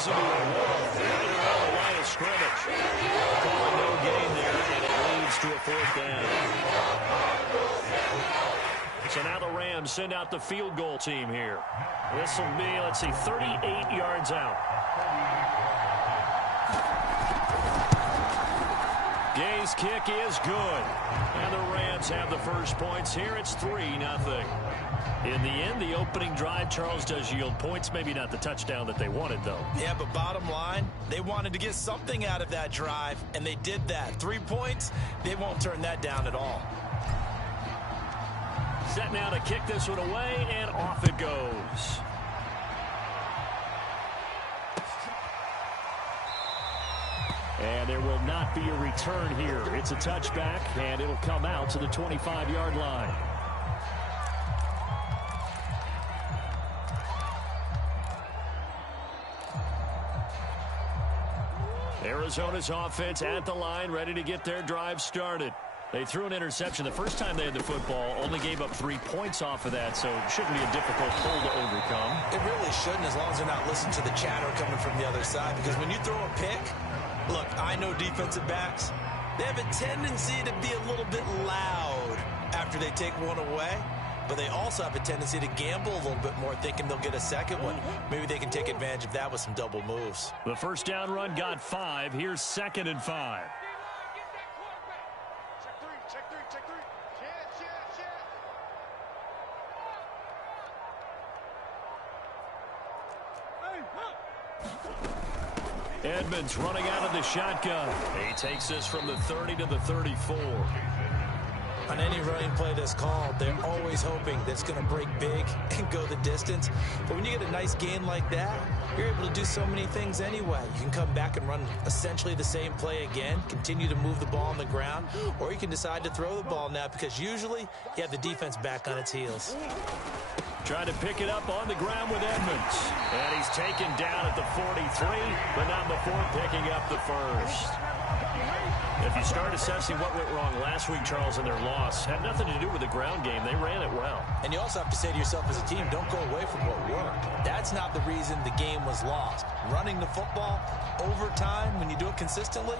runs into a wall right around the line of scrimmage. Calling no gain there, and it leads to a fourth down. So now the Rams send out the field goal team here. This will be, let's see, 38 yards out. Gay's kick is good. And the Rams have the first points here. It's 3-0. In the end, the opening drive, Charles, does yield points. Maybe not the touchdown that they wanted, though. Yeah, but bottom line, they wanted to get something out of that drive, and they did that. 3 points, they won't turn that down at all. Set now to kick this one away, and off it goes. And there will not be a return here. It's a touchback, and it'll come out to the 25-yard line. Arizona's offense at the line, ready to get their drive started. They threw an interception the first time they had the football, only gave up 3 points off of that, so it shouldn't be a difficult pull to overcome. It really shouldn't, as long as they're not listening to the chatter coming from the other side, because when you throw a pick, look, I know defensive backs, they have a tendency to be a little bit loud after they take one away, but they also have a tendency to gamble a little bit more, thinking they'll get a second one. Maybe they can take advantage of that with some double moves. The first down run got 5. Here's 2nd and 5. Edmonds running out of the shotgun. He takes this from the 30 to the 34. On any running play that's called, they're always hoping that it's going to break big and go the distance. But when you get a nice gain like that, you're able to do so many things anyway. You can come back and run essentially the same play again, continue to move the ball on the ground, or you can decide to throw the ball now, because usually you have the defense back on its heels. Trying to pick it up on the ground with Edmonds. And he's taken down at the 43, but not before picking up the first. If you start assessing what went wrong last week, Charles, in their loss, had nothing to do with the ground game. They ran it well. And you also have to say to yourself as a team, don't go away from what worked. That's not the reason the game was lost. Running the football over time, when you do it consistently,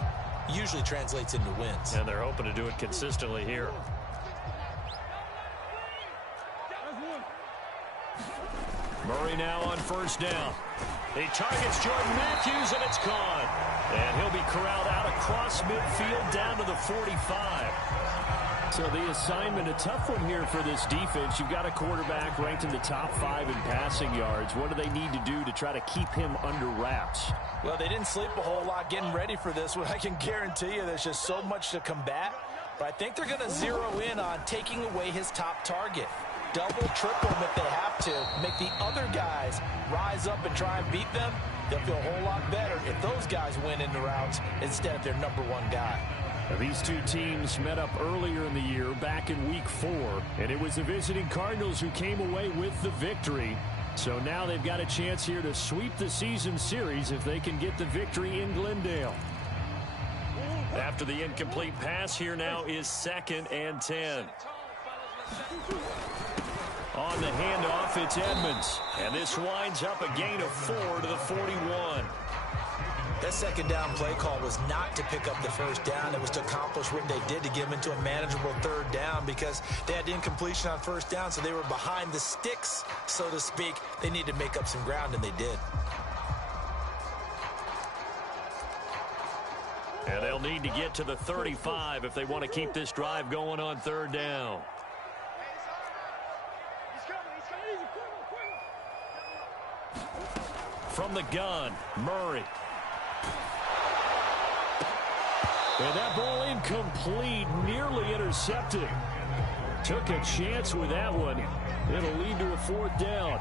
usually translates into wins. And they're hoping to do it consistently here. Murray now on first down. He targets Jordan Matthews, and it's gone. And he'll be corralled out across midfield down to the 45. So the assignment, a tough one here for this defense. You've got a quarterback ranked in the top 5 in passing yards. What do they need to do to try to keep him under wraps? Well, they didn't sleep a whole lot getting ready for this one. I can guarantee you there's just so much to combat. But I think they're going to zero in on taking away his top target. Double, triple him if they have to. Make the other guys rise up and try and beat them. They'll feel a whole lot better if those guys win in the routes instead of their number 1 guy. Now, these two teams met up earlier in the year, back in Week 4, and it was the visiting Cardinals who came away with the victory. So now they've got a chance here to sweep the season series if they can get the victory in Glendale. After the incomplete pass, here now is 2nd and 10. On the handoff, it's Edmonds. And this winds up a gain of 4 to the 41. That second down play call was not to pick up the first down. It was to accomplish what they did, to get them into a manageable 3rd down, because they had incompletion on first down, so they were behind the sticks, so to speak. They needed to make up some ground, and they did. And they'll need to get to the 35 if they want to keep this drive going on 3rd down. From the gun, Murray. And that ball incomplete, nearly intercepted. Took a chance with that one. It'll lead to a 4th down.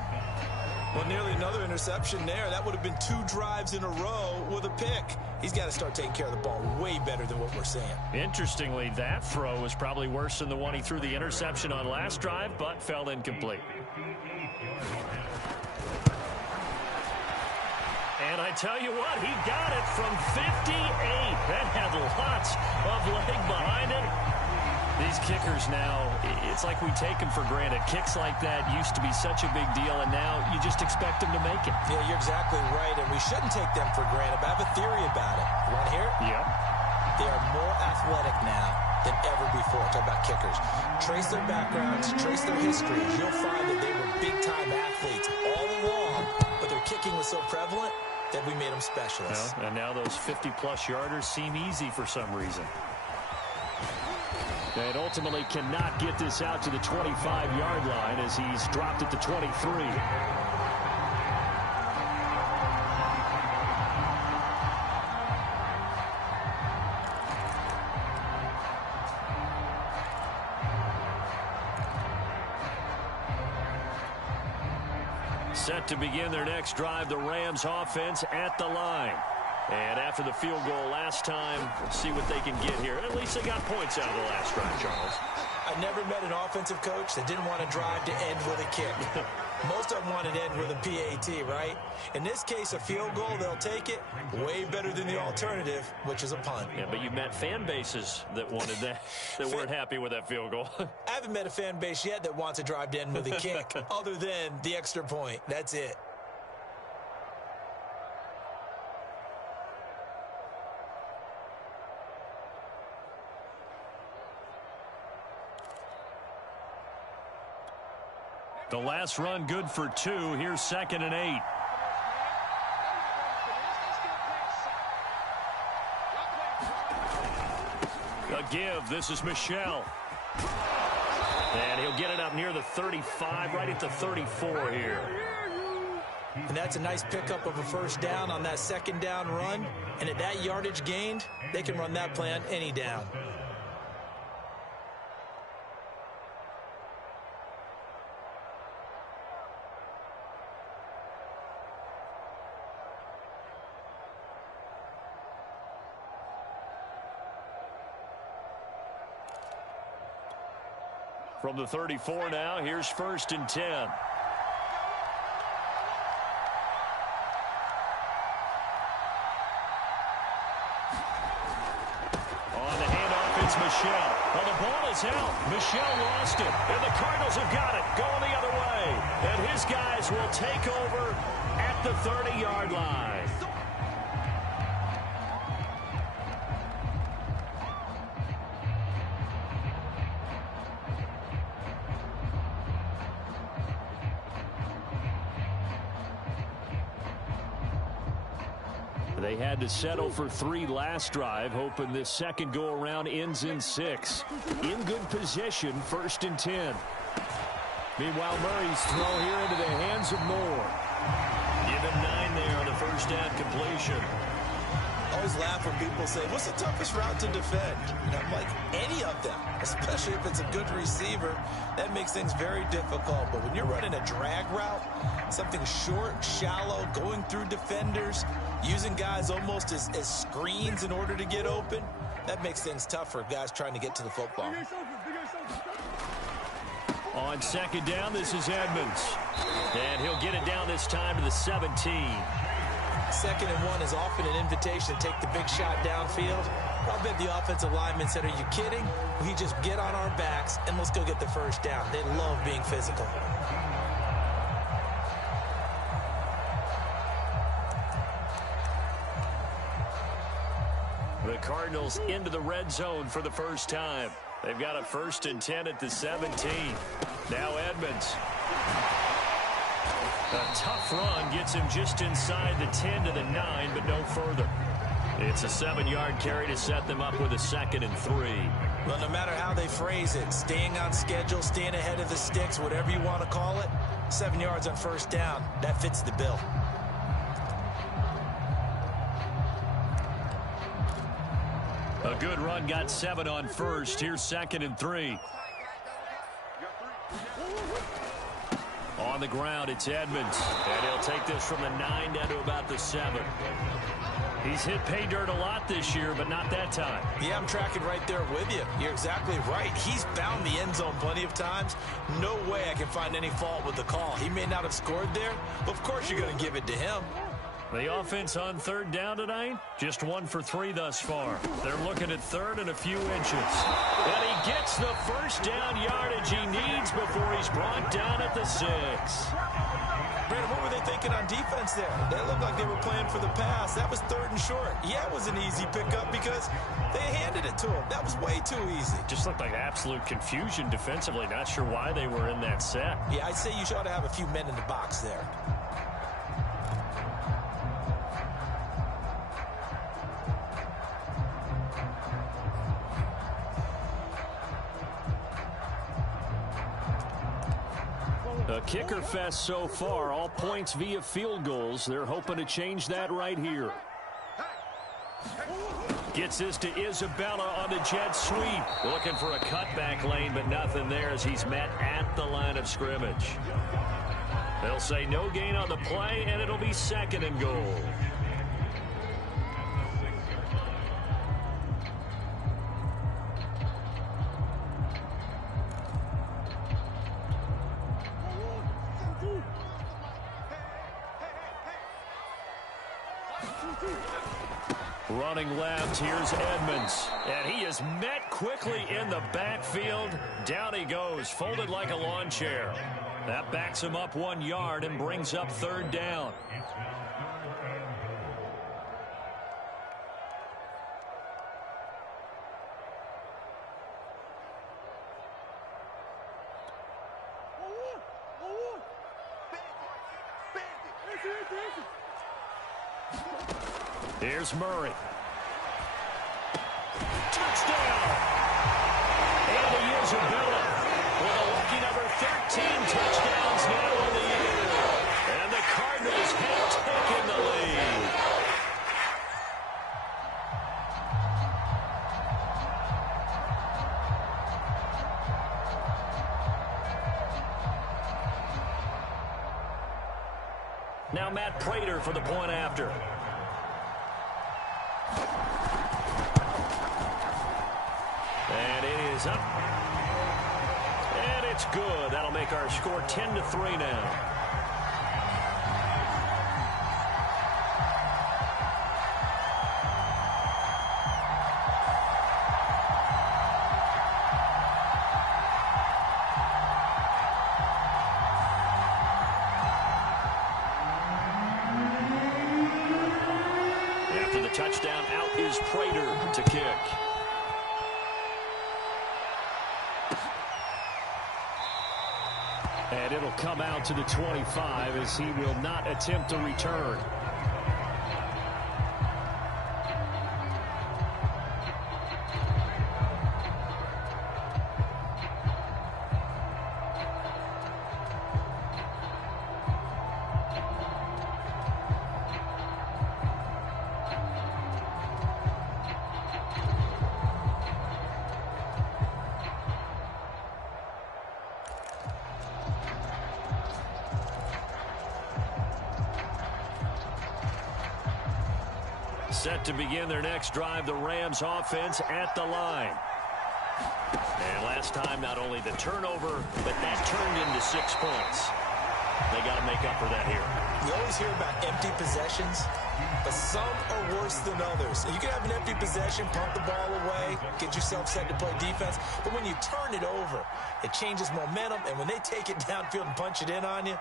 Well, nearly another interception there. That would have been 2 drives in a row with a pick. He's got to start taking care of the ball way better than what we're seeing. Interestingly, that throw was probably worse than the one he threw the interception on last drive, but fell incomplete. And I tell you what, he got it from 58. That had lots of leg behind it. These kickers now, it's like we take them for granted. Kicks like that used to be such a big deal, and now you just expect them to make it. Yeah, you're exactly right, and we shouldn't take them for granted, but I have a theory about it. You want to hear it? Yep. They are more athletic now than ever before. Talk about kickers. Trace their backgrounds, trace their histories. You'll find that they were big-time athletes all along, but their kicking was so prevalent that we made them specialists. Well, and now those 50-plus yarders seem easy for some reason. And ultimately cannot get this out to the 25-yard line as he's dropped at the 23. Set to begin their next drive, the Rams offense at the line. And after the field goal last time, see what they can get here. At least they got points out of the last drive, Charles. I never met an offensive coach that didn't want to drive to end with a kick. Most of them wanted to end with a PAT, right? In this case, a field goal, they'll take it. Way better than the alternative, which is a punt. Yeah, but you met fan bases that wanted that, that weren't happy with that field goal. I haven't met a fan base yet that wants to drive to end with a kick, other than the extra point. That's it. The last run good for 2. Here's 2nd and 8. A give. This is Michel. And he'll get it up near the 35, right at the 34 here. And that's a nice pickup of a first down on that second down run. And at that yardage gained, they can run that play on any down. From the 34 now, here's 1st and 10. On the handoff, it's Michel. Well, the ball is out. Michel lost it, and the Cardinals have got it going the other way. And his guys will take over at the 30-yard line. They had to settle for 3 last drive, hoping this second go-around ends in 6. In good position, 1st and 10. Meanwhile, Murray's throw here into the hands of Moore. Give him 9 there on the first down completion. I always laugh when people say, what's the toughest route to defend? And I'm like, any of them, especially if it's a good receiver. That makes things very difficult. But when you're running a drag route, something short, shallow, going through defenders, using guys almost as screens in order to get open, that makes things tough for guys trying to get to the football. On second down, this is Edmonds. And he'll get it down this time to the 17. 2nd and 1 is often an invitation to take the big shot downfield. I'll bet the offensive linemen said, are you kidding? We just get on our backs and let's go get the first down. They love being physical. The Cardinals into the red zone for the first time. They've got a 1st and 10 at the 17. Now Edmonds. A tough run gets him just inside the 10 to the 9, but no further. It's a 7-yard carry to set them up with a 2nd and 3. Well, no matter how they phrase it, staying on schedule, staying ahead of the sticks, whatever you want to call it, 7 yards on first down, that fits the bill. A good run got 7 on first. Here's 2nd and 3. On the ground, it's Edmonds. And he'll take this from the 9 down to about the 7. He's hit pay dirt a lot this year, but not that time. Yeah, I'm tracking right there with you. You're exactly right. He's found the end zone plenty of times. No way I can find any fault with the call. He may not have scored there, but of course you're going to give it to him. The offense on third down tonight, just 1 for 3 thus far. They're looking at third and a few inches. And he gets the first down yardage he needs before he's brought down at the 6. Brandon, what were they thinking on defense there? That looked like they were playing for the pass. That was 3rd and short. Yeah, it was an easy pickup because they handed it to him. That was way too easy. Just looked like absolute confusion defensively. Not sure why they were in that set. Yeah, I'd say you ought to have a few men in the box there. A kicker fest so far, all points via field goals. They're hoping to change that right here. Gets this to Isabella on the jet sweep. Looking for a cutback lane, but nothing there as he's met at the line of scrimmage. They'll say no gain on the play, and it'll be 2nd and goal. Running left, here's Edmonds. And he is met quickly in the backfield. Down he goes, folded like a lawn chair. That backs him up 1 yard and brings up 3rd down. Here's Murray. Touchdown! Andy Isabella with a lucky number 13 touchdowns now in the year. And the Cardinals have taken the lead. Now Matt Prater for the point after. And it is up. And it's good. That'll make our score 10-3 now. After the touchdown, out is Prater to kick. And it'll come out to the 25 as he will not attempt to return. Set to begin their next drive, the Rams offense at the line. And last time, not only the turnover, but that turned into 6 points. They got to make up for that here. You always hear about empty possessions, but some are worse than others. You can have an empty possession, pump the ball away, get yourself set to play defense, but when you turn it over, it changes momentum, and when they take it downfield and punch it in on you,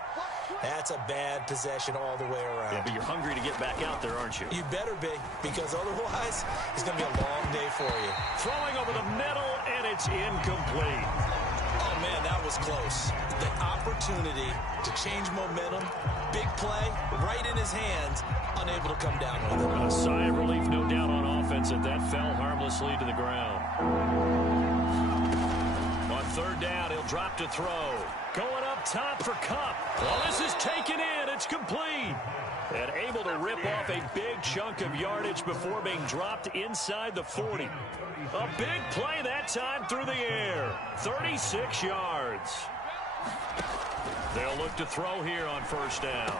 that's a bad possession all the way around. Yeah, but you're hungry to get back out there, aren't you? You better be, because otherwise, it's going to be a long day for you. Throwing over the middle, and it's incomplete. Oh, man, that was close. The opportunity to change momentum, big play, right in his hands, unable to come down with it. A sigh of relief, no doubt, on offense, and that fell harmlessly to the ground. On third down, he'll drop to throw. Going up top for Kupp. Well, this is taken in. It's complete. And able to rip off a big chunk of yardage before being dropped inside the 40. A big play that time through the air. 36 yards. They'll look to throw here on first down.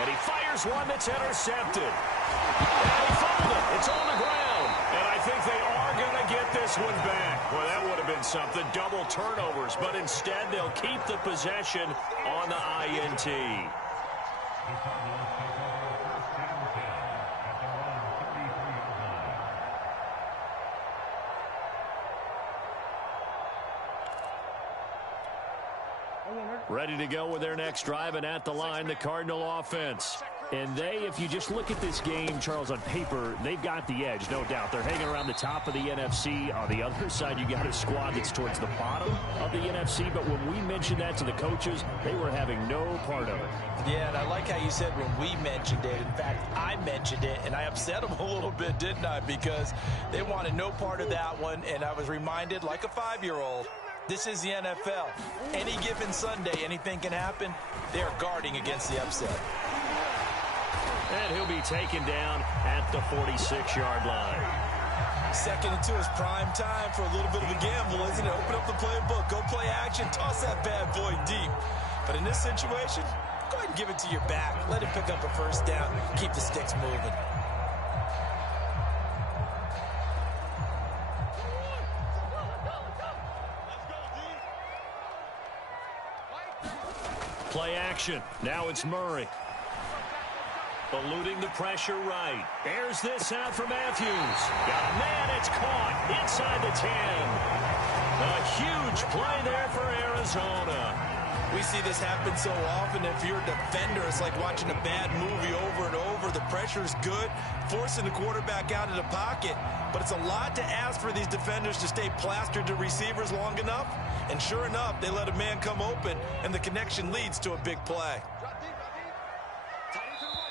And he fires one that's intercepted. And he fumbled it. It's on the ground. And I think they are going to get this one back. Well, that would have been something. Double turnovers. But instead, they'll keep the possession on the INT. Ready to go with their next drive, and at the line, the Cardinal offense. And if you just look at this game, Charles, on paper, they've got the edge, no doubt. They're hanging around the top of the NFC. On the other side, you got a squad that's towards the bottom of the NFC. But when we mentioned that to the coaches, they were having no part of it. Yeah, and I like how you said when we mentioned it. In fact, I mentioned it, and I upset them a little bit, didn't I? Because they wanted no part of that one, and I was reminded, like a 5-year-old, this is the NFL. Any given Sunday, anything can happen. They are guarding against the upset. And he'll be taken down at the 46-yard line. 2nd and 2 is prime time for a little bit of a gamble, isn't it? Open up the playbook, go play action, toss that bad boy deep. But in this situation, go ahead and give it to your back. Let him pick up a first down. Keep the sticks moving. Play action. Now it's Murray. Eluding the pressure right. Airs this out for Matthews. Got a man, it's caught inside the 10. A huge play there for Arizona. We see this happen so often. If you're a defender, it's like watching a bad movie over and over. The pressure is good, forcing the quarterback out of the pocket. But it's a lot to ask for these defenders to stay plastered to receivers long enough. And sure enough, they let a man come open, and the connection leads to a big play.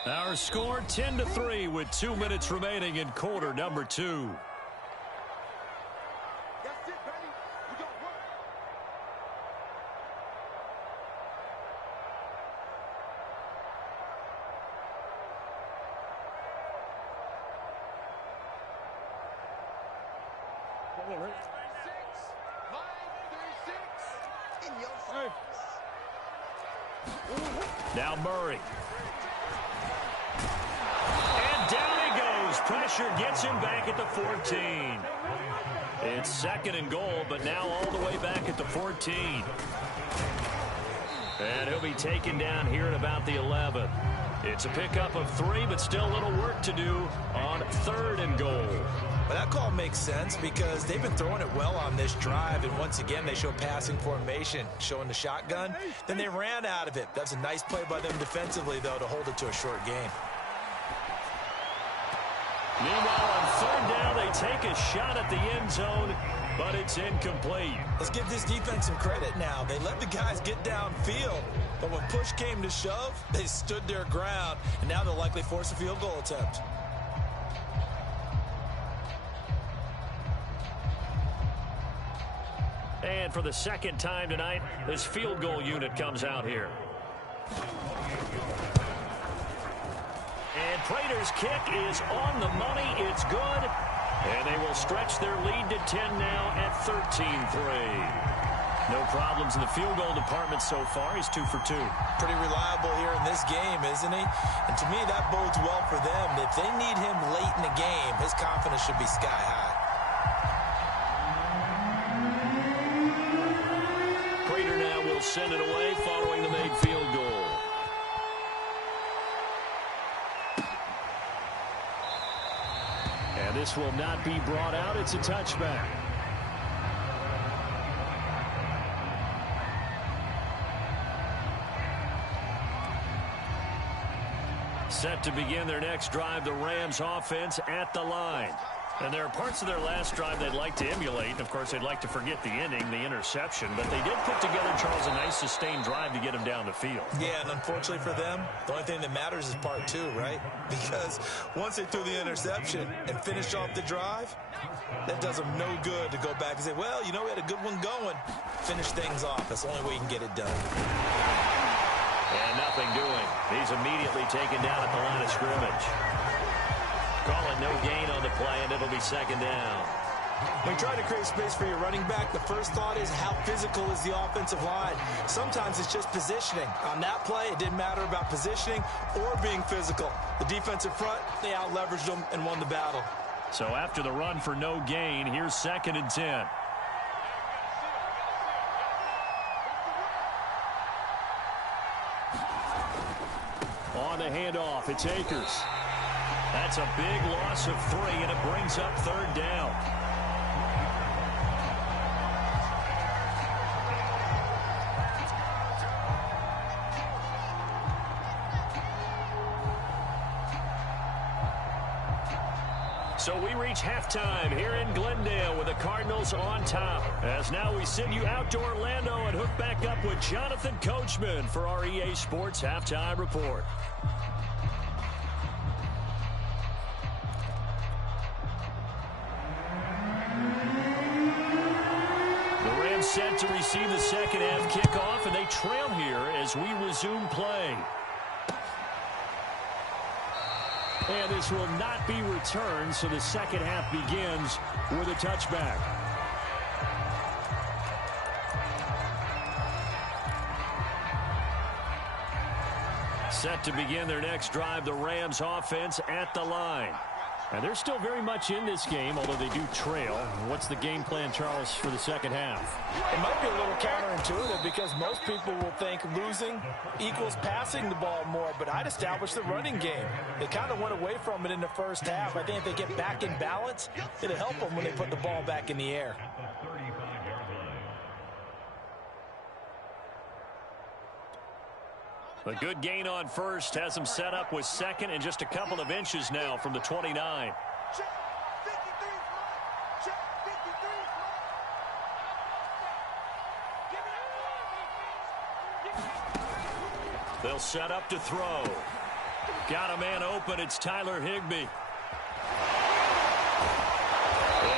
Our score 10-3 with 2 minutes remaining in quarter number 2. Now Murray. And down he goes. Pressure gets him back at the 14. It's 2nd and goal, but now all the way back at the 14. And he'll be taken down here at about the 11. It's a pickup of 3, but still a little work to do on 3rd and goal. But that call makes sense because they've been throwing it well on this drive, and once again they show passing formation, showing the shotgun. Then they ran out of it. That's a nice play by them defensively, though, to hold it to a short game. Meanwhile, on 3rd down, they take a shot at the end zone, but it's incomplete. Let's give this defense some credit now. They let the guys get downfield, but when push came to shove, they stood their ground, and now they'll likely force a field goal attempt. And for the 2nd time tonight, this field goal unit comes out here. And Prater's kick is on the money. It's good. And they will stretch their lead to 10 now at 13-3. No problems in the field goal department so far. He's 2 for 2. Pretty reliable here in this game, isn't he? And to me, that bodes well for them. If they need him late in the game, his confidence should be sky high. Prater now will send it away following the made field goal. And this will not be brought out. It's a touchback. Set to begin their next drive, the Rams offense at the line. And there are parts of their last drive they'd like to emulate. Of course, they'd like to forget the ending, the interception. But they did put together, Charles, a nice sustained drive to get them down the field. Yeah, and unfortunately for them, the only thing that matters is part 2, right? Because once they threw the interception and finished off the drive, that does them no good to go back and say, well, you know, we had a good one going. Finish things off. That's the only way you can get it done. And nothing doing. He's immediately taken down at the line of scrimmage. Call it no gain on the play, and it'll be 2nd down. When you try to create space for your running back, the first thought is how physical is the offensive line. Sometimes it's just positioning. On that play, it didn't matter about positioning or being physical. The defensive front, they out-leveraged them and won the battle. So after the run for no gain, here's 2nd and 10. On the handoff, it's Akers. That's a big loss of 3, and it brings up 3rd down. So we reach halftime here in Glendale with the Cardinals on top. As now we send you out to Orlando and hook back up with Jonathan Coachman for our EA Sports Halftime Report. The Rams set to receive the second half kickoff, and they trail here as we resume play. And this will not be returned, so the second half begins with a touchback. Set to begin their next drive, the Rams offense at the line. And they're still very much in this game, although they do trail. What's the game plan, Charles, for the second half? It might be a little counterintuitive because most people will think losing equals passing the ball more, but I'd establish the running game. They kind of went away from it in the first half. I think if they get back in balance, it'll help them when they put the ball back in the air. A good gain on first has them set up with second and just a couple of inches now from the 29. They'll set up to throw. Got a man open. It's Tyler Higbee. And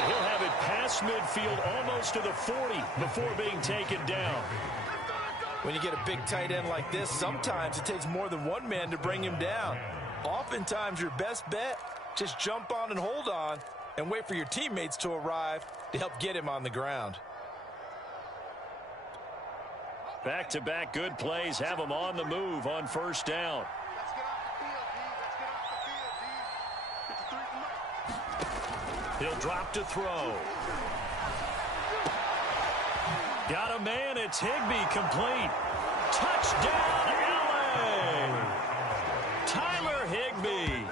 he'll have it past midfield almost to the 40 before being taken down. When you get a big tight end like this, sometimes it takes more than one man to bring him down. Oftentimes, your best bet, just jump on and hold on and wait for your teammates to arrive to help get him on the ground. Back-to-back good plays have him on the move on first down. Let's get off the field, D. Let's get off the field, D. Get the 3 He'll drop to throw. Got a man. It's Higbee, complete. Touchdown, LA! Tyler Higbee,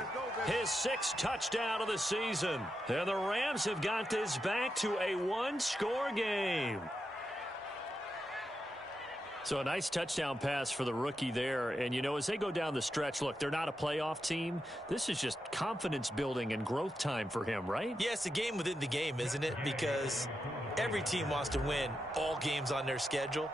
his 6th touchdown of the season. And the Rams have got this back to a one-score game. So a nice touchdown pass for the rookie there. And, you know, as they go down the stretch, look, they're not a playoff team. This is just confidence building and growth time for him, right? Yeah, it's a game within the game, isn't it? Because every team wants to win all games on their schedule.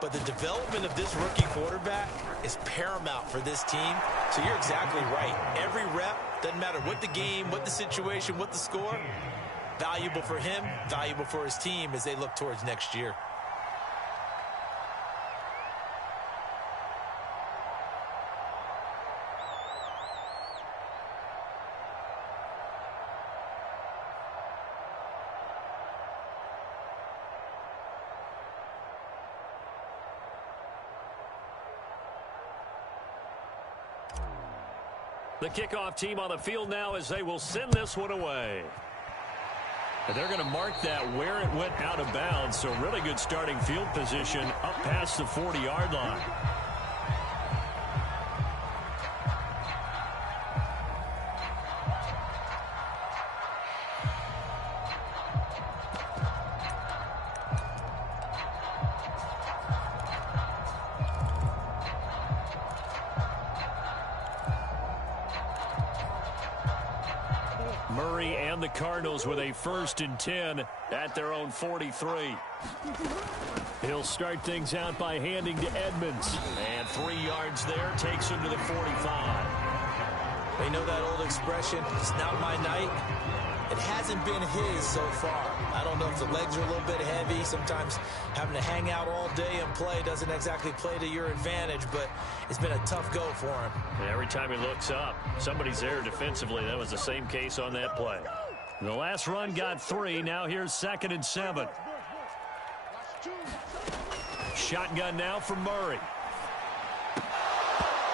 But the development of this rookie quarterback is paramount for this team. So you're exactly right. Every rep, doesn't matter what the game, what the situation, what the score, valuable for him, valuable for his team as they look towards next year. The kickoff team on the field now as they will send this one away. And they're going to mark that where it went out of bounds. So really good starting field position up past the 40-yard line. Murray and the Cardinals with a 1st and 10 at their own 43. He'll start things out by handing to Edmonds. And 3 yards there takes him to the 45. They know that old expression, it's not my night. It hasn't been his so far. I don't know if the legs are a little bit heavy. Sometimes having to hang out all day and play doesn't exactly play to your advantage, but it's been a tough go for him. And every time he looks up, somebody's there defensively. That was the same case on that play. The last run got 3. Now here's 2nd and 7. Shotgun now for Murray.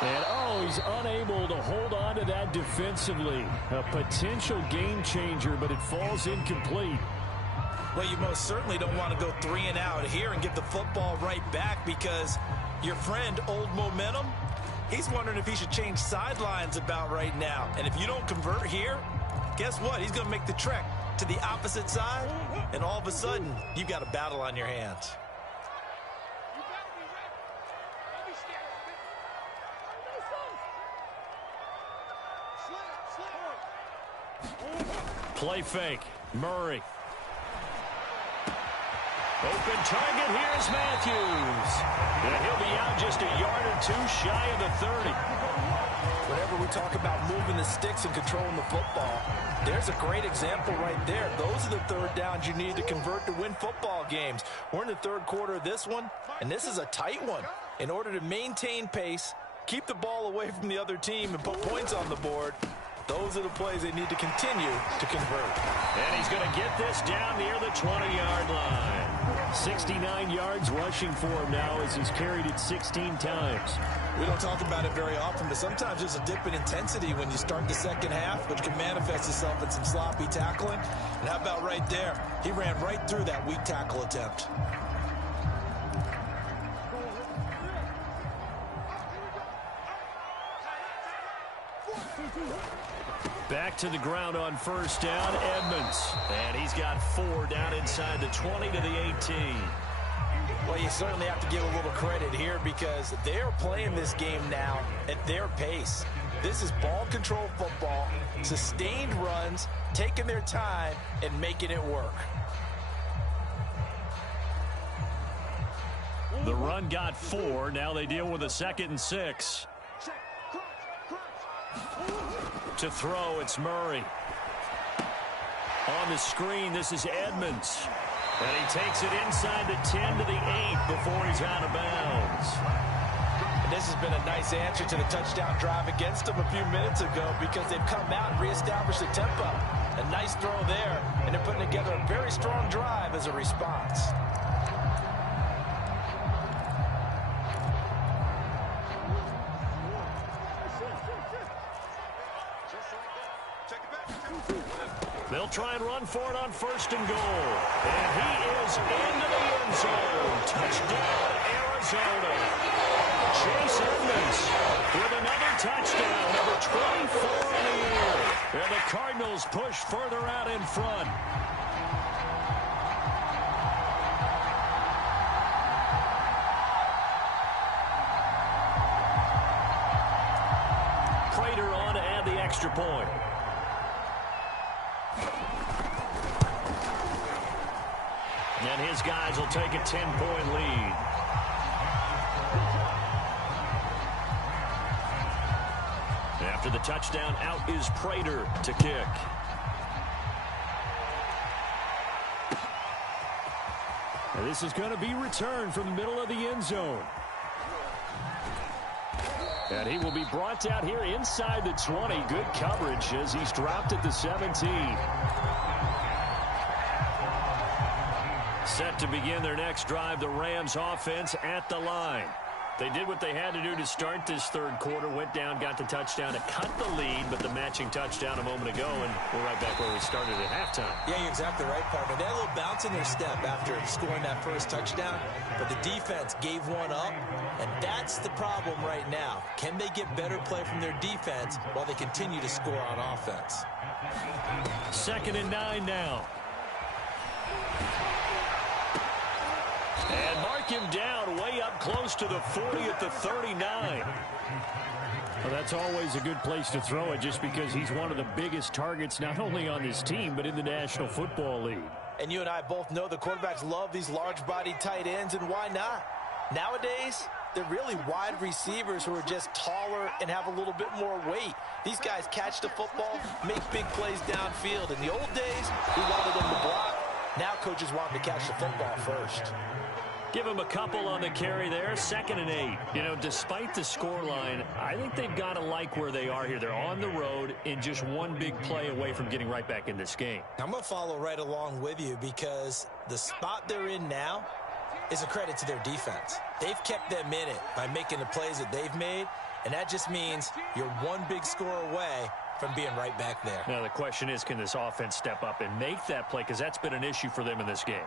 And, oh, he's unable to hold on to that defensively. A potential game changer, but it falls incomplete. Well, you most certainly don't want to go 3 and out here and get the football right back because your friend, Old Momentum, he's wondering if he should change sidelines about right now. And if you don't convert here, guess what? He's going to make the trek to the opposite side, and all of a sudden, you've got a battle on your hands. Play fake. Murray. Open target. Here's Matthews. And he'll be out just a yard or two shy of the 30. Whenever we talk about moving the sticks and controlling the football, there's a great example right there. Those are the third downs you need to convert to win football games. We're in the third quarter of this one, and this is a tight one. In order to maintain pace, keep the ball away from the other team, and put points on the board, those are the plays they need to continue to convert. And he's going to get this down near the 20-yard line. 69 yards rushing for him now as he's carried it 16 times. We don't talk about it very often, but sometimes there's a dip in intensity when you start the second half, which can manifest itself in some sloppy tackling. And how about right there? He ran right through that weak tackle attempt. Back to the ground on first down, Edmonds. And he's got 4 down inside the 20 to the 18. Well, you certainly have to give a little credit here because they're playing this game now at their pace. This is ball control football, sustained runs, taking their time and making it work. The run got 4. Now they deal with a 2nd and 6. To throw, it's Murray. On the screen, this is Edmonds. And he takes it inside the 10 to the 8 before he's out of bounds. And this has been a nice answer to the touchdown drive against them a few minutes ago because they've come out and reestablished the tempo. A nice throw there, and they're putting together a very strong drive as a response. They'll try and run for it on 1st and goal. And he is into the end zone. Touchdown, Arizona. Chase Edmonds with another touchdown, number 24 on the year. And the Cardinals push further out in front. Prater on to add the extra point. And his guys will take a 10-point lead. After the touchdown, out is Prater to kick. And this is going to be returned from the middle of the end zone. And he will be brought out here inside the 20. Good coverage as he's dropped at the 17. Set to begin their next drive, the Rams offense at the line. They did what they had to do to start this third quarter, went down, got the touchdown to cut the lead, but the matching touchdown a moment ago, and we're right back where we started at halftime. Yeah, you're exactly right, partner. They had a little bounce in their step after scoring that first touchdown, but the defense gave one up, and that's the problem right now. Can they get better play from their defense while they continue to score on offense? 2nd and 9 now. And mark him down way up close to the 40 at the 39. Well, that's always a good place to throw it just because he's one of the biggest targets not only on this team but in the National Football League. And you and I both know the quarterbacks love these large-bodied tight ends, and why not? Nowadays, they're really wide receivers who are just taller and have a little bit more weight. These guys catch the football, make big plays downfield. In the old days, we wanted them to block. Now coaches want them to catch the football first. Give him a couple on the carry there, 2nd and 8. You know, despite the scoreline, I think they've got to like where they are here. They're on the road and just one big play away from getting right back in this game. I'm going to follow right along with you because the spot they're in now is a credit to their defense. They've kept them in it by making the plays that they've made, and that just means you're one big score away from being right back there. Now, the question is, can this offense step up and make that play? Because that's been an issue for them in this game.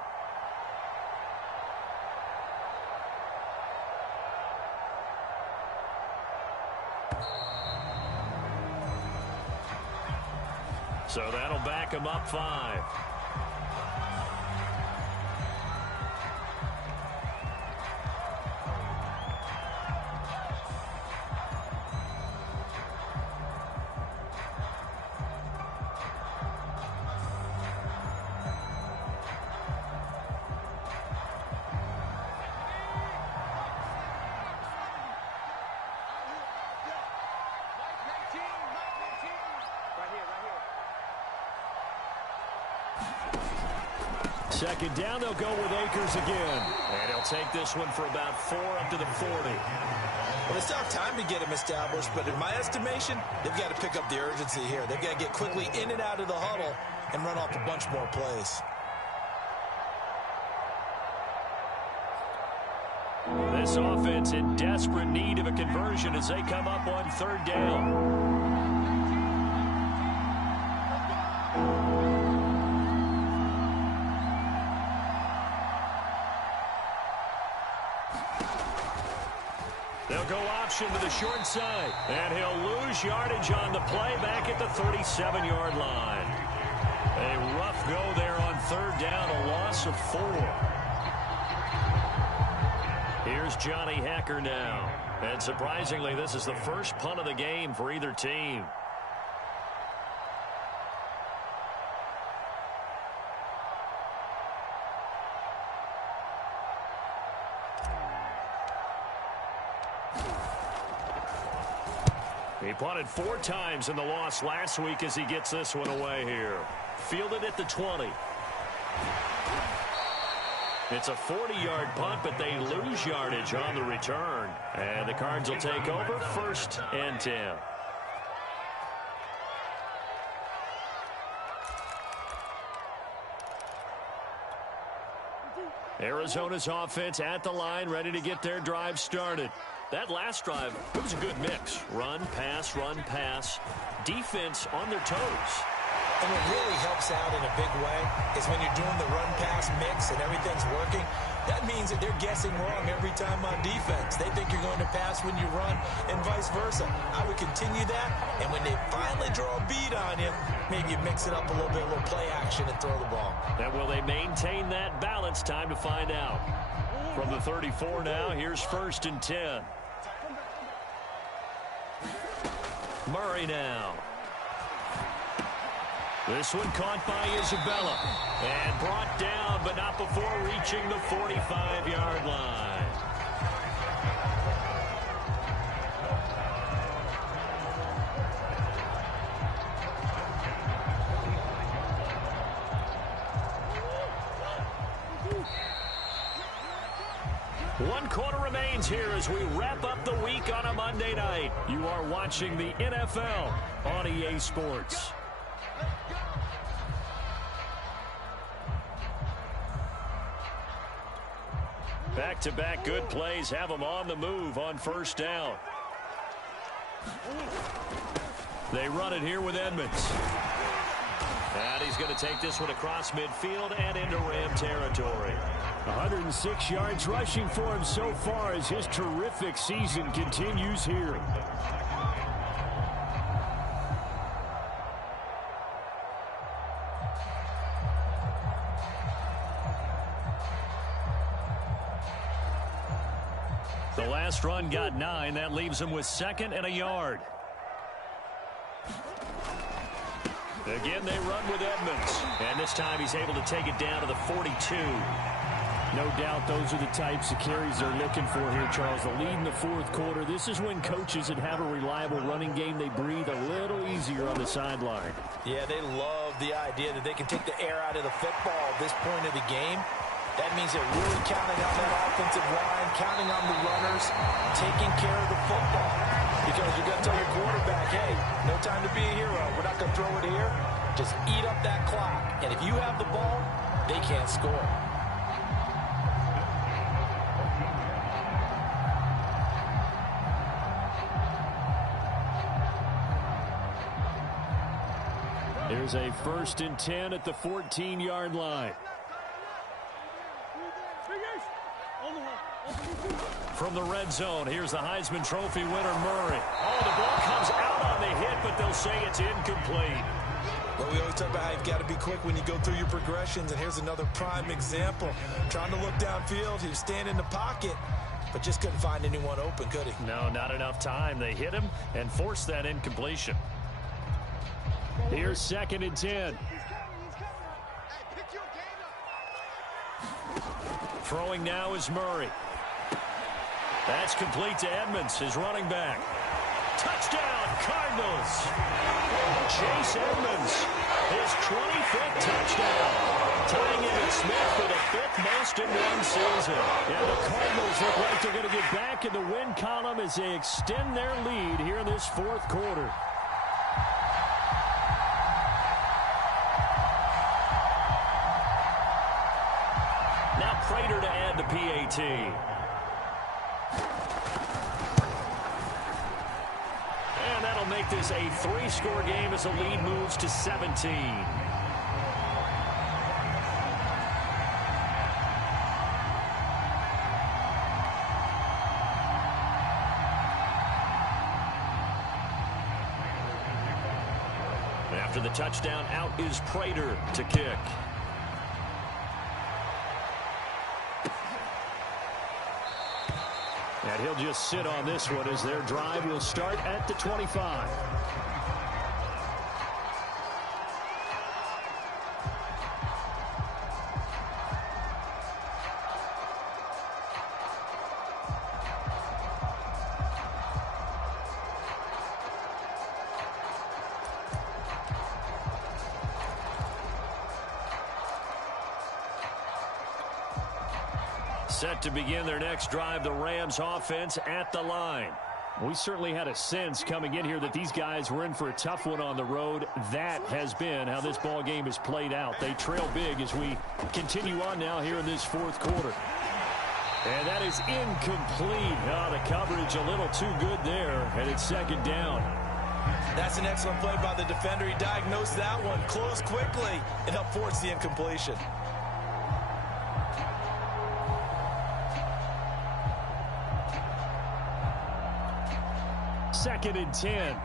So that'll back him up 5. second down, they'll go with Akers again. And he'll take this one for about 4 up to the 40. Well, it's not time to get him established, but in my estimation, they've got to pick up the urgency here. They've got to get quickly in and out of the huddle and run off a bunch more plays. This offense in desperate need of a conversion as they come up on 3rd down. They'll go option to the short side, and he'll lose yardage on the play back at the 37-yard line. A rough go there on 3rd down, a loss of 4. Here's Johnny Hacker now. And surprisingly, this is the first punt of the game for either team. He punted 4 times in the loss last week as he gets this one away here. Fielded at the 20. It's a 40-yard punt, but they lose yardage on the return. And the Cards will take over 1st and 10. Arizona's offense at the line, ready to get their drive started. That last drive, it was a good mix. Run, pass, defense on their toes. And what really helps out in a big way is when you're doing the run-pass mix and everything's working, that means that they're guessing wrong every time on defense. They think you're going to pass when you run and vice versa. I would continue that, and when they finally draw a bead on you, maybe you mix it up a little bit, a little play action and throw the ball. And will they maintain that balance? Time to find out. From the 34 now, here's 1st and 10. Murray now. This one caught by Isabella and brought down, but not before reaching the 45-yard line. One quarter remains here as we wrap up the week on a Monday night. You are watching the NFL on EA Sports. Back-to-back good plays have them on the move on 1st down. They run it here with Edmonds. And he's going to take this one across midfield and into Ram territory. 106 yards rushing for him so far as his terrific season continues here. The last run got 9. That leaves him with 2nd and a yard. Again, they run with Edmonds. And this time he's able to take it down to the 42. No doubt those are the types of carries they're looking for here, Charles. The lead in the 4th quarter. This is when coaches that have a reliable running game, they breathe a little easier on the sideline. Yeah, they love the idea that they can take the air out of the football at this point of the game. That means they're really counting on that offensive line, counting on the runners, taking care of the football. Because you're going to tell your quarterback, hey, no time to be a hero. We're not going to throw it here. Just eat up that clock. And if you have the ball, they can't score. Here's a 1st and 10 at the 14-yard line. From the red zone, here's the Heisman Trophy winner, Murray. Oh, the ball comes out on the hit, but they'll say it's incomplete. Well, we always talk about how you've got to be quick when you go through your progressions, and here's another prime example. Trying to look downfield, he was standing in the pocket, but just couldn't find anyone open, could he? No, not enough time. They hit him and forced that incompletion. Here's 2nd and 10. Throwing now is Murray. That's complete to Edmonds, his running back. Touchdown, Cardinals. Chase Edmonds, his 25th touchdown. tying Emmitt Smith for the 5th most in one season. Yeah, the Cardinals look like they're going to get back in the win column as they extend their lead here in this 4th quarter. Now Prater to add the PAT. And that'll make this a 3-score game as the lead moves to 17. After the touchdown, out is Prater to kick. And he'll just sit on this one as their drive will start at the 25. Set to begin their next drive, the Rams offense at the line. We certainly had a sense coming in here that these guys were in for a tough one on the road. That has been how this ball game has played out. They trail big as we continue on now here in this 4th quarter. And that is incomplete. Oh, the coverage a little too good there, and it's 2nd down. That's an excellent play by the defender. He diagnosed that one, closed quickly, and helped force the incompletion. Second and 10.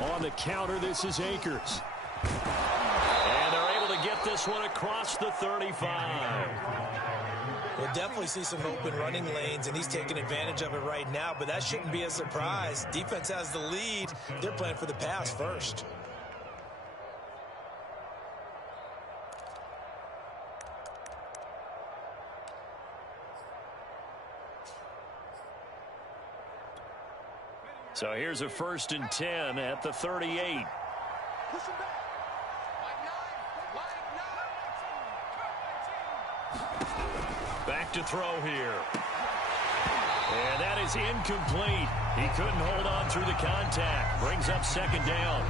On the counter, this is Akers. And they're able to get this one across the 35. We'll definitely see some open running lanes, and he's taking advantage of it right now, but that shouldn't be a surprise. Defense has the lead. They're playing for the pass first. So here's a 1st and 10 at the 38. Back to throw here. And that is incomplete. He couldn't hold on through the contact. Brings up 2nd down.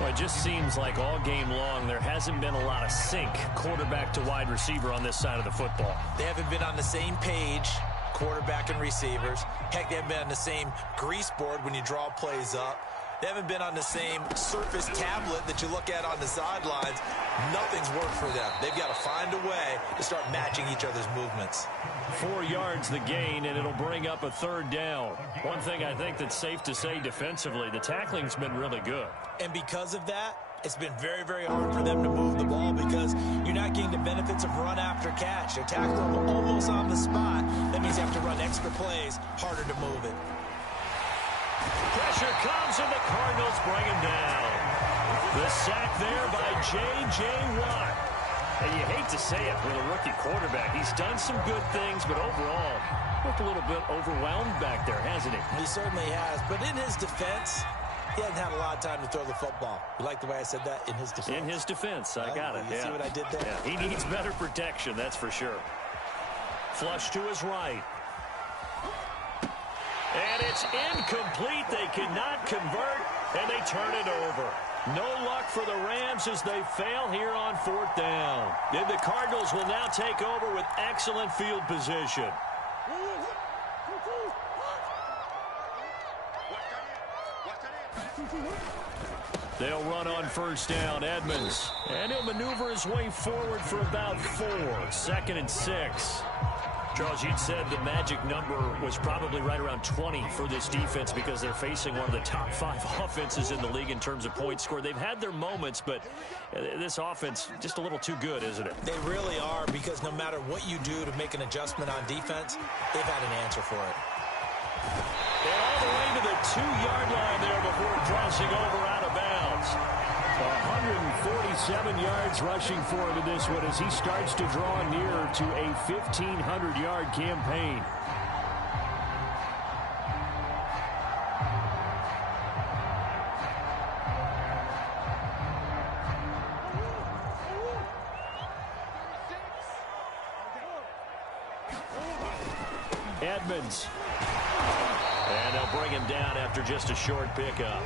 Well, it just seems like all game long there hasn't been a lot of sync quarterback to wide receiver on this side of the football. They haven't been on the same page, quarterback and receivers. Heck, they haven't been on the same grease board when you draw plays up. They haven't been on the same surface tablet that you look at on the sidelines. Nothing's worked for them. They've got to find a way to start matching each other's movements. 4 yards the gain, and it'll bring up a 3rd down. One thing I think that's safe to say defensively, the tackling's been really good. And because of that, it's been very, very hard for them to move the ball because you're not getting the benefits of run after catch. They're tackling them almost on the spot. That means you have to run extra plays, harder to move it. Pressure comes, and the Cardinals bring him down. The sack there by J.J. Watt. And you hate to say it with a rookie quarterback. He's done some good things, but overall, looked a little bit overwhelmed back there, hasn't he? He certainly has. But in his defense, he hasn't had a lot of time to throw the football. You like the way I said that? In his defense. In his defense. I got it. You see what I did there? Yeah. He needs better protection, that's for sure. Flush to his right. And it's incomplete. They cannot convert, and they turn it over. No luck for the Rams as they fail here on 4th down. And the Cardinals will now take over with excellent field position. They'll run on 1st down. Edmonds. And he'll maneuver his way forward for about 4. 2nd and 6. Charles, you'd said the magic number was probably right around 20 for this defense because they're facing one of the top 5 offenses in the league in terms of points scored. They've had their moments, but this offense just a little too good, isn't it? They really are, because no matter what you do to make an adjustment on defense, they've had an answer for it. And all the way to the 2-yard line there before crossing over out of bounds. 147 yards rushing for him in this one as he starts to draw nearer to a 1,500-yard campaign. Edmonds. And they'll bring him down after just a short pickup.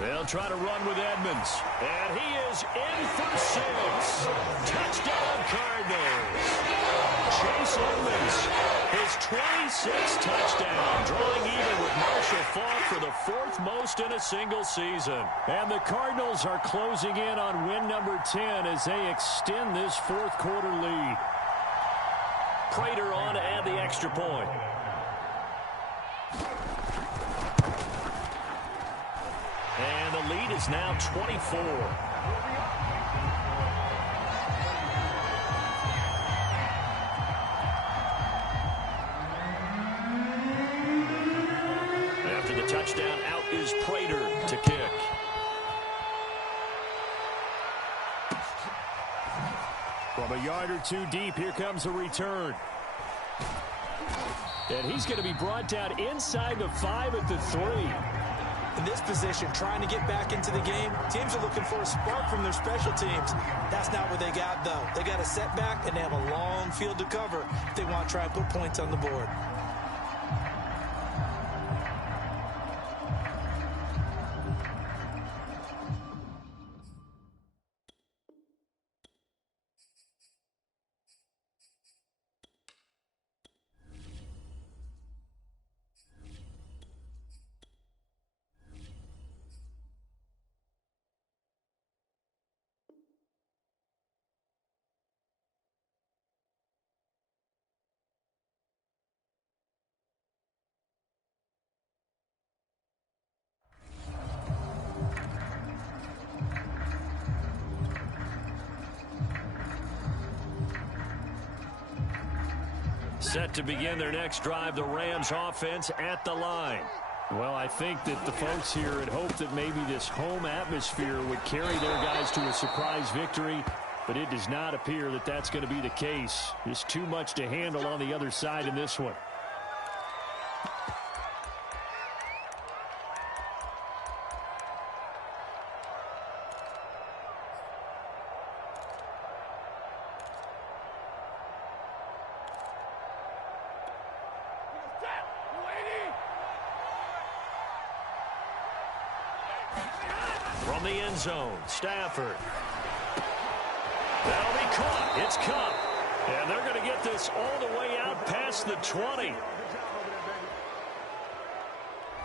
They'll try to run with Edmonds. And he is in for 6. Touchdown, Cardinals. Chase Edmonds, his 26th touchdown, drawing even with Marshall Faulk for the 4th most in a single season. And the Cardinals are closing in on win number 10 as they extend this 4th quarter lead. Prater on to add the extra point. And the lead is now 24. After the touchdown, out is Prater to kick. From a yard or two deep, here comes a return. And he's going to be brought down inside the 5 at the 3. In this position, trying to get back into the game, teams are looking for a spark from their special teams. That's not what they got, though. They got a setback, and they have a long field to cover if they want to try and put points on the board. Set to begin their next drive, the Rams offense at the line. Well, I think that the folks here had hoped that maybe this home atmosphere would carry their guys to a surprise victory, but it does not appear that that's going to be the case. Just too much to handle on the other side in this one. From the end zone, Stafford. That'll be caught. It's Cup. And they're going to get this all the way out past the 20.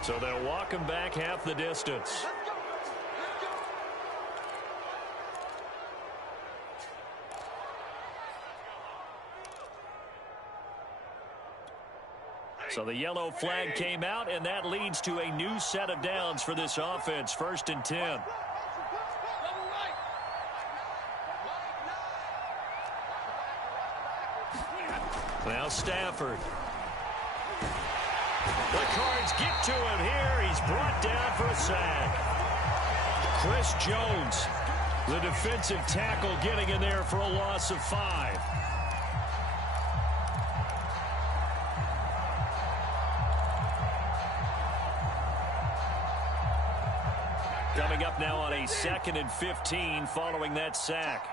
So they'll walk him back half the distance. So the yellow flag came out, and that leads to a new set of downs for this offense. 1st and 10. Now Stafford. The Cards get to him here. He's brought down for a sack. Chris Jones, the defensive tackle, getting in there for a loss of 5. Coming up now on a 2nd and 15 following that sack.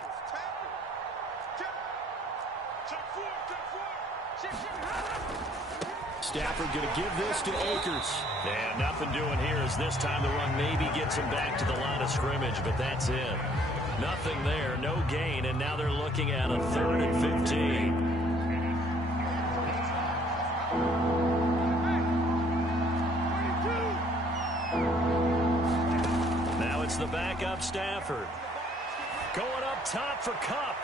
Stafford going to give this to Akers. And nothing doing here as this time the run maybe gets him back to the line of scrimmage, but that's it. Nothing there, no gain, and now they're looking at a 3rd and 15. It's the backup Stafford. Going up top for Cup.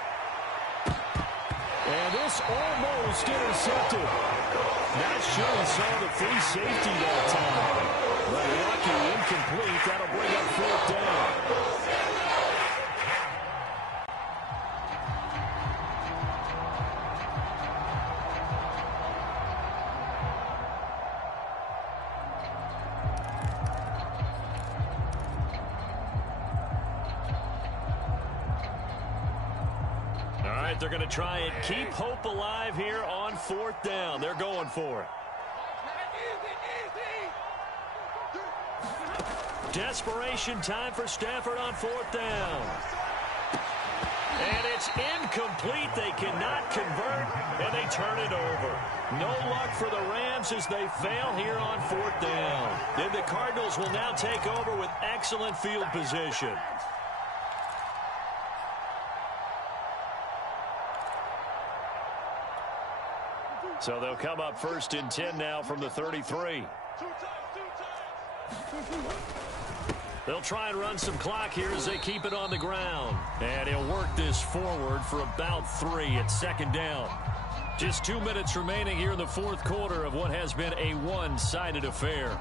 And this almost intercepted. Not sure he saw the free safety that time. But lucky, incomplete. That'll bring up 4th down. They're going to try and keep hope alive here on 4th down. They're going for it. Desperation time for Stafford on 4th down. And it's incomplete. They cannot convert, and they turn it over. No luck for the Rams as they fail here on 4th down. And the Cardinals will now take over with excellent field position. So they'll come up 1st and 10 now from the 33. They'll try and run some clock here as they keep it on the ground. And he'll work this forward for about 3 at 2nd down. Just 2 minutes remaining here in the 4th quarter of what has been a one-sided affair.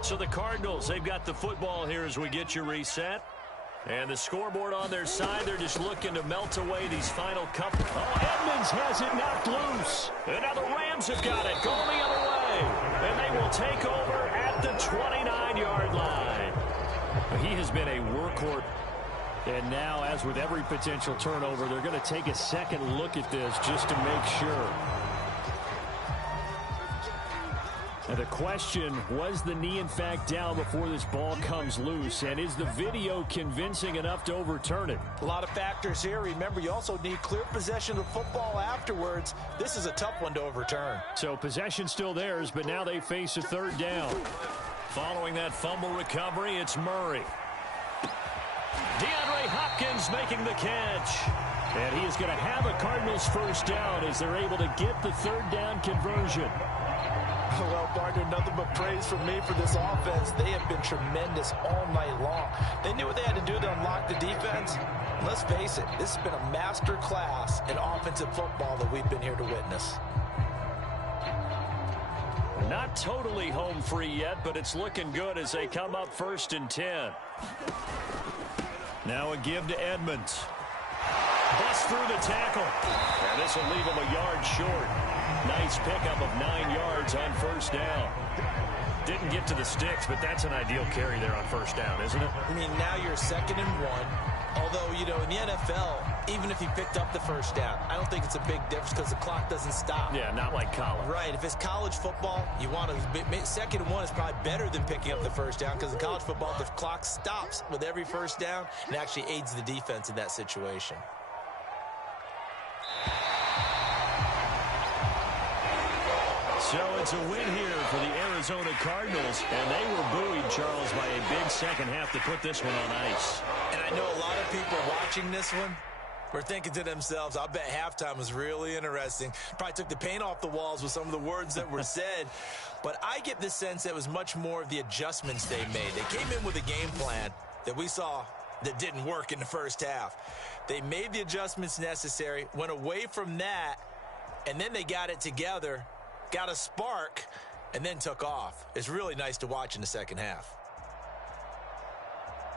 So the Cardinals, they've got the football here as we get you reset. And the scoreboard on their side, they're just looking to melt away these final couple. Oh, Edmonds has it knocked loose. And now the Rams have got it going the other way. And they will take over at the 29-yard line. He has been a workhorse. And now, as with every potential turnover, they're going to take a second look at this just to make sure. And the question, was the knee in fact down before this ball comes loose? And is the video convincing enough to overturn it? A lot of factors here. Remember, you also need clear possession of football afterwards. This is a tough one to overturn. So possession still theirs, but now they face a 3rd down. Following that fumble recovery, it's Murray. DeAndre Hopkins making the catch. And he is going to have a Cardinals 1st down as they're able to get the 3rd down conversion. Well, partner, nothing but praise from me for this offense. They have been tremendous all night long. They knew what they had to do to unlock the defense. Let's face it, this has been a master class in offensive football that we've been here to witness. Not totally home free yet, but it's looking good as they come up 1st and 10. Now a give to Edmonds. Bust through the tackle. And this will leave him a yard short. Nice pickup of 9 yards on 1st down. Didn't get to the sticks, but that's an ideal carry there on 1st down, isn't it? I mean, now you're 2nd and 1. Although, you know, in the NFL, even if he picked up the 1st down, I don't think it's a big difference because the clock doesn't stop. Yeah, not like college. Right. If it's college football, you want to 2nd and 1 is probably better than picking up the 1st down because in college football, the clock stops with every 1st down and actually aids the defense in that situation. So it's a win here for the Arizona Cardinals, and they were buoyed, Charles, by a big second half to put this one on ice. And I know a lot of people watching this one were thinking to themselves, I bet halftime was really interesting. Probably took the paint off the walls with some of the words that were said. But I get the sense that it was much more of the adjustments they made. They came in with a game plan that we saw that didn't work in the 1st half. They made the adjustments necessary, went away from that, and then they got it together, got a spark, and then took off. It's really nice to watch in the 2nd half.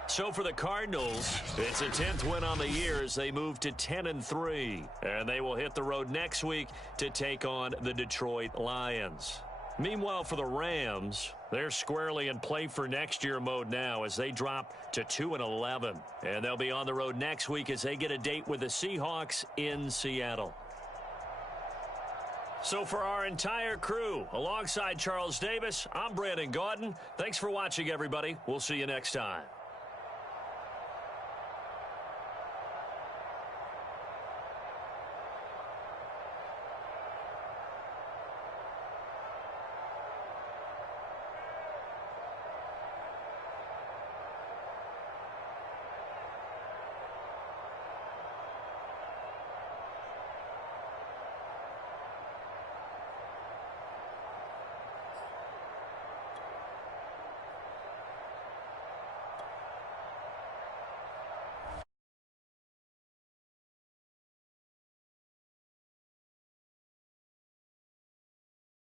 So for the Cardinals, it's a 10th win on the year as they move to 10-3. And they will hit the road next week to take on the Detroit Lions. Meanwhile, for the Rams, they're squarely in play for next year mode now as they drop to 2-11. And they'll be on the road next week as they get a date with the Seahawks in Seattle. So for our entire crew, alongside Charles Davis, I'm Brandon Gaudin. Thanks for watching, everybody. We'll see you next time.